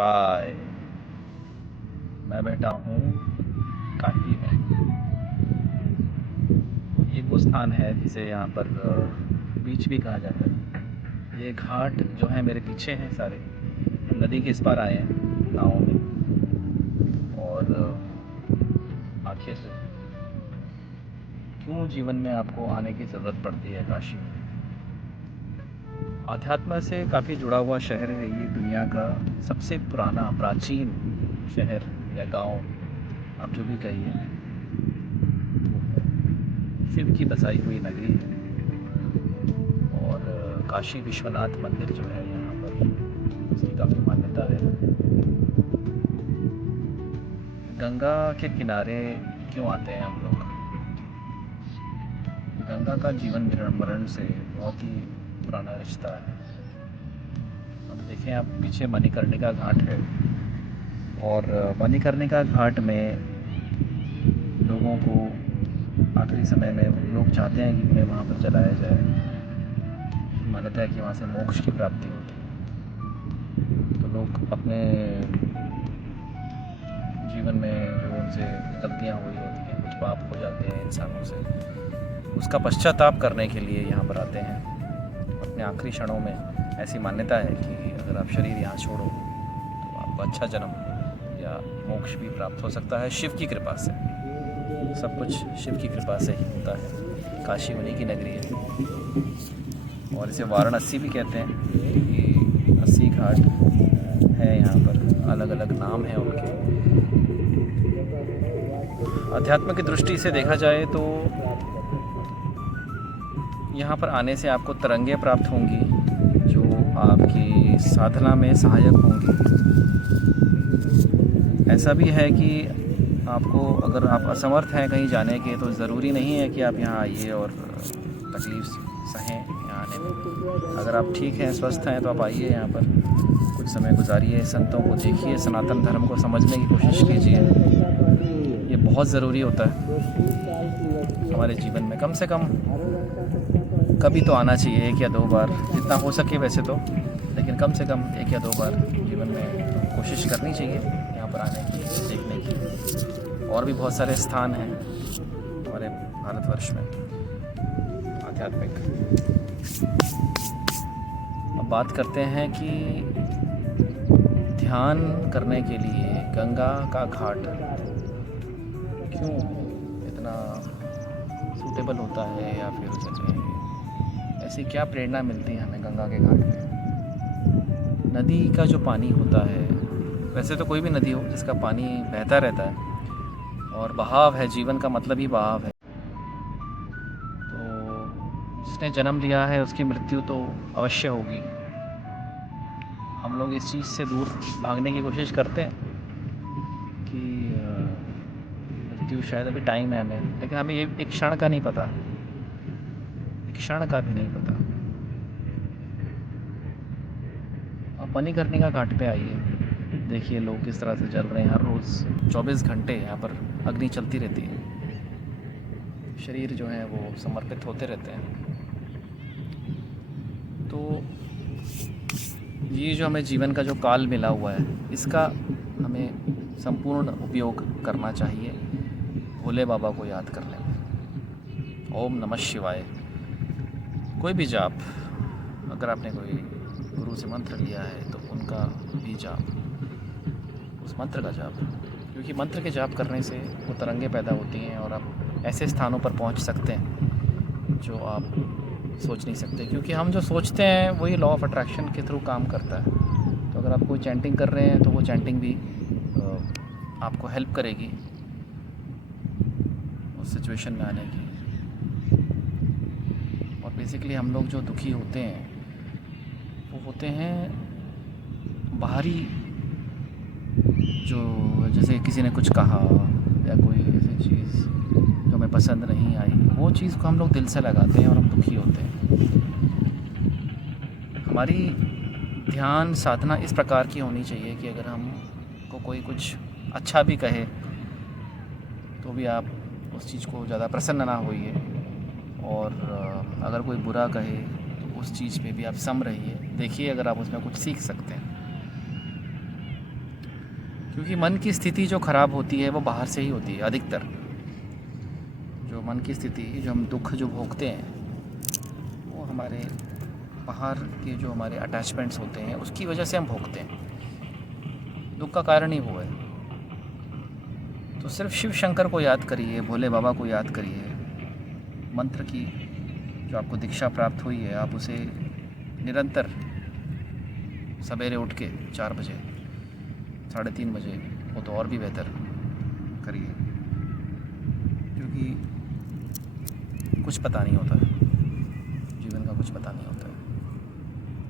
शिवाय। मैं बैठा हूँ काशी में। ये वो स्थान है जिसे यहाँ पर बीच भी कहा जाता है। ये घाट जो है मेरे पीछे हैं सारे। हम नदी के इस पार आए हैं नाव में। और आखिर क्यों जीवन में आपको आने की ज़रूरत पड़ती है काशी में। अध्यात्म से काफ़ी जुड़ा हुआ शहर है ये। दुनिया का सबसे पुराना प्राचीन शहर या गांव, आप जो भी कहिए, शिव की बसाई हुई नगरी है। और काशी विश्वनाथ मंदिर जो है यहाँ पर, उसकी काफ़ी मान्यता है। गंगा के किनारे क्यों आते हैं हम लोग? गंगा का जीवन मरण से बहुत ही पुराना रिश्ता है। अब देखें, आप पीछे मणिकर्णिका घाट है। और मणिकर्णिका घाट में लोगों को आखिरी समय में लोग चाहते हैं कि उन्हें वहाँ पर जलाया जाए। मान्यता है कि वहाँ से मोक्ष की प्राप्ति होती है। तो लोग अपने जीवन में जो उनसे गलतियाँ हुई होती हैं, कुछ पाप हो जाते हैं इंसानों से, उसका पश्चाताप करने के लिए यहाँ पर आते हैं अपने आखिरी क्षणों में। ऐसी मान्यता है कि अगर आप शरीर यहाँ छोड़ो तो आपको अच्छा जन्म या मोक्ष भी प्राप्त हो सकता है शिव की कृपा से। सब कुछ शिव की कृपा से ही होता है। काशी उन्हीं की नगरी है और इसे वाराणसी भी कहते हैं। ये 80 घाट हैं यहाँ पर, अलग अलग नाम हैं उनके। अध्यात्म की दृष्टि से देखा जाए तो यहाँ पर आने से आपको तरंगें प्राप्त होंगी जो आपकी साधना में सहायक होंगी। ऐसा भी है कि आपको, अगर आप असमर्थ हैं कहीं जाने के, तो ज़रूरी नहीं है कि आप यहाँ आइए और तकलीफ़ सहें यहाँ आने में। अगर आप ठीक हैं, स्वस्थ हैं, तो आप आइए यहाँ पर, कुछ समय गुजारिए, संतों को देखिए, सनातन धर्म को समझने की कोशिश कीजिए। ये बहुत ज़रूरी होता है हमारे जीवन में। कम से कम कभी तो आना चाहिए, 1 या 2 बार, जितना हो सके वैसे तो, लेकिन कम से कम 1 या 2 बार जीवन में कोशिश करनी चाहिए यहाँ पर आने की, देखने की। और भी बहुत सारे स्थान हैं हमारे भारतवर्ष में आध्यात्मिक। अब बात करते हैं कि ध्यान करने के लिए गंगा का घाट क्यों इतना सूटेबल होता है, या फिर ऐसी क्या प्रेरणा मिलती है हमें गंगा के घाट पे। नदी का जो पानी होता है, वैसे तो कोई भी नदी हो जिसका पानी बहता रहता है और बहाव है, जीवन का मतलब ही बहाव है। तो जिसने जन्म लिया है उसकी मृत्यु तो अवश्य होगी। हम लोग इस चीज़ से दूर भागने की कोशिश करते हैं कि मृत्यु शायद अभी टाइम है हमें, लेकिन हमें ये एक क्षण का नहीं पता, एक क्षण का भी नहीं पता। आप मणिकर्णिका घाट पे आइए, देखिए लोग किस तरह से जल रहे हैं। हर रोज़ 24 घंटे यहाँ पर अग्नि चलती रहती है। शरीर जो है वो समर्पित होते रहते हैं। तो ये जो हमें जीवन का जो काल मिला हुआ है, इसका हमें संपूर्ण उपयोग करना चाहिए भोले बाबा को याद करने में। ओम नमः शिवाय। कोई भी जाप, अगर आपने कोई गुरु से मंत्र लिया है तो उनका भी जाप, उस मंत्र का जाप, क्योंकि मंत्र के जाप करने से वो तरंगें पैदा होती हैं और आप ऐसे स्थानों पर पहुंच सकते हैं जो आप सोच नहीं सकते। क्योंकि हम जो सोचते हैं वही लॉ ऑफ अट्रैक्शन के थ्रू काम करता है। तो अगर आप कोई चैंटिंग कर रहे हैं तो वो चैंटिंग भी आपको हेल्प करेगी उस सिचुएशन में आने की। और बेसिकली हम लोग जो दुखी होते हैं वो होते हैं बाहरी, जो जैसे किसी ने कुछ कहा या कोई ऐसी चीज़ जो हमें पसंद नहीं आई, वो चीज़ को हम लोग दिल से लगाते हैं और हम दुखी होते हैं। हमारी ध्यान साधना इस प्रकार की होनी चाहिए कि अगर हमको कोई कुछ अच्छा भी कहे तो भी आप उस चीज़ को ज़्यादा प्रसन्न ना होइए, और अगर कोई बुरा कहे तो उस चीज़ पे भी आप सम रहिए। देखिए अगर आप उसमें कुछ सीख सकते हैं। क्योंकि मन की स्थिति जो ख़राब होती है वो बाहर से ही होती है अधिकतर। जो मन की स्थिति, जो हम दुख जो भोगते हैं वो हमारे बाहर के जो हमारे अटैचमेंट्स होते हैं उसकी वजह से हम भोगते हैं। दुख का कारण ही वो है। तो सिर्फ शिव शंकर को याद करिए, भोले बाबा को याद करिए। मंत्र की जो आपको दीक्षा प्राप्त हुई है आप उसे निरंतर सवेरे उठ के 4 बजे, 3:30 बजे वो तो और भी बेहतर करिए, क्योंकि कुछ पता नहीं होता है, जीवन का कुछ पता नहीं होता है,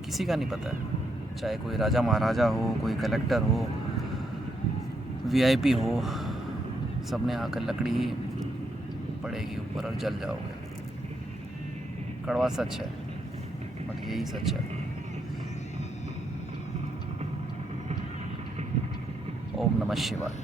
किसी का नहीं पता है। चाहे कोई राजा महाराजा हो, कोई कलेक्टर हो, वीआईपी हो, सब ने आकर लकड़ी ही पड़ेगी ऊपर और जल जाओगे। कड़वा सच है बट यही सच है। ओम नमः शिवाय।